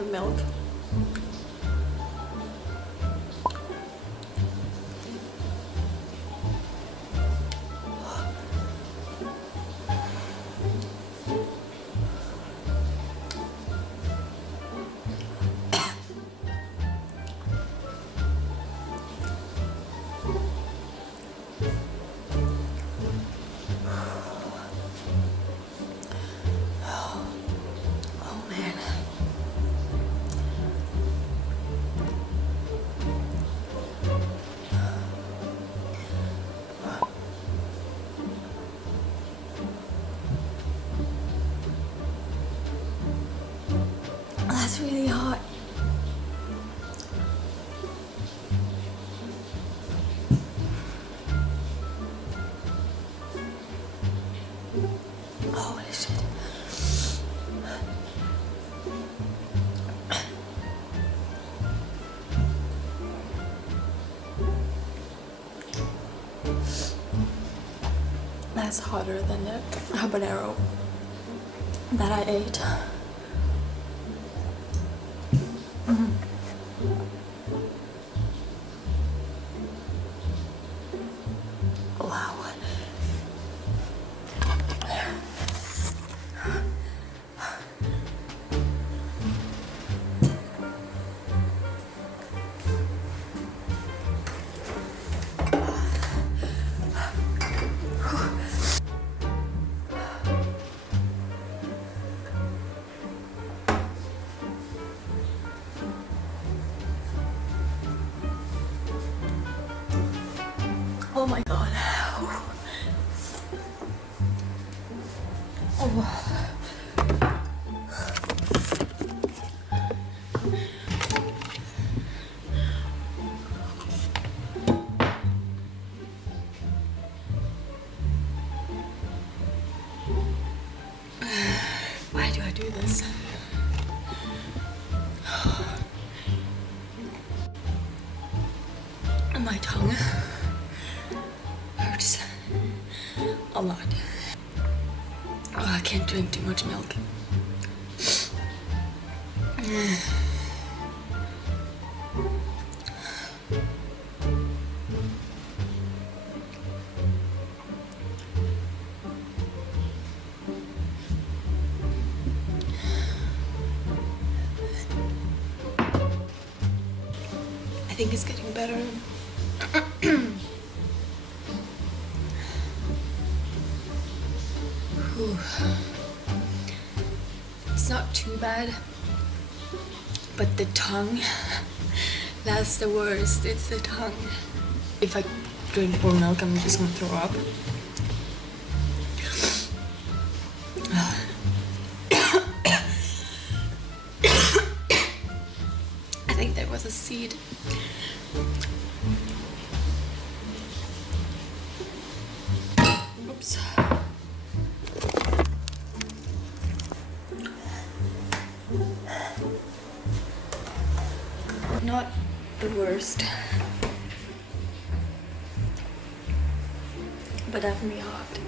have milk. Oh man. That's really hot. Holy shit. That's hotter than the habanero that I ate. Wow. Oh my god. Oh. Why do I do this? My tongue hurts a lot. Oh, I can't drink too much milk. I think it's getting better. Whew. It's not too bad, but the tongue, that's the worst. It's the tongue. If I drink more milk, I'm just gonna throw up. I think there was a seed. Oops. Not the worst, but definitely hot.